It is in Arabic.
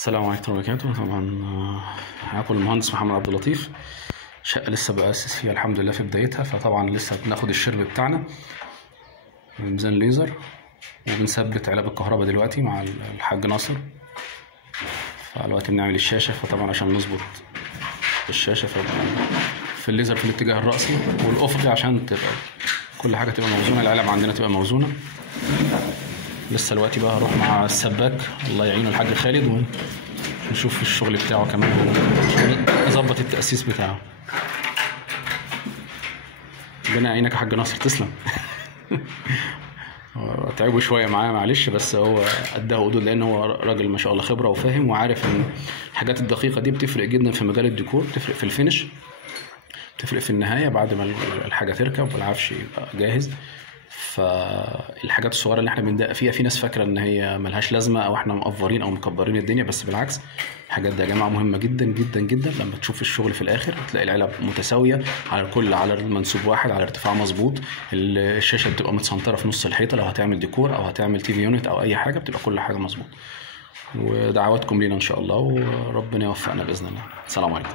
السلام عليكم ورحمة الله وبركاته. طبعا معاكم المهندس محمد عبد اللطيف. شقة لسه بأسس فيها الحمد لله في بدايتها، فطبعا لسه بناخد الشرب بتاعنا بميزان ليزر، وبنثبت علب الكهرباء دلوقتي مع الحاج ناصر. فدلوقتي بنعمل الشاشة، فطبعا عشان نظبط الشاشة في الليزر في الاتجاه الرأسي والأفقي عشان تبقى كل حاجة تبقى موزونة، العلب عندنا تبقى موزونة. لسه دلوقتي بقى هروح مع السباك الله يعينه الحاج خالد ونشوف الشغل بتاعه كمان عشان نظبط التأسيس بتاعه. ربنا يعينك يا حاج ناصر، تسلم. تعبوا شويه معاه معلش، بس هو قدها وقدود لان هو راجل ما شاء الله خبره وفاهم وعارف ان الحاجات الدقيقه دي بتفرق جدا في مجال الديكور، بتفرق في الفينش، بتفرق في النهايه بعد ما الحاجه تركب والعفش يبقى جاهز. فالحاجات الصغيره اللي احنا بندقق فيها في ناس فاكره ان هي ملهاش لازمه او احنا مقفرين او مكبرين الدنيا، بس بالعكس الحاجات دي يا جماعه مهمه جدا جدا جدا. لما تشوف الشغل في الاخر تلاقي العلب متساويه على المنسوب واحد، على ارتفاع مظبوط، الشاشه بتبقى متسنطره في نص الحيطه لو هتعمل ديكور او هتعمل تي في يونت او اي حاجه، بتبقى كل حاجه مظبوط. ودعواتكم لينا ان شاء الله وربنا يوفقنا باذن الله. السلام عليكم.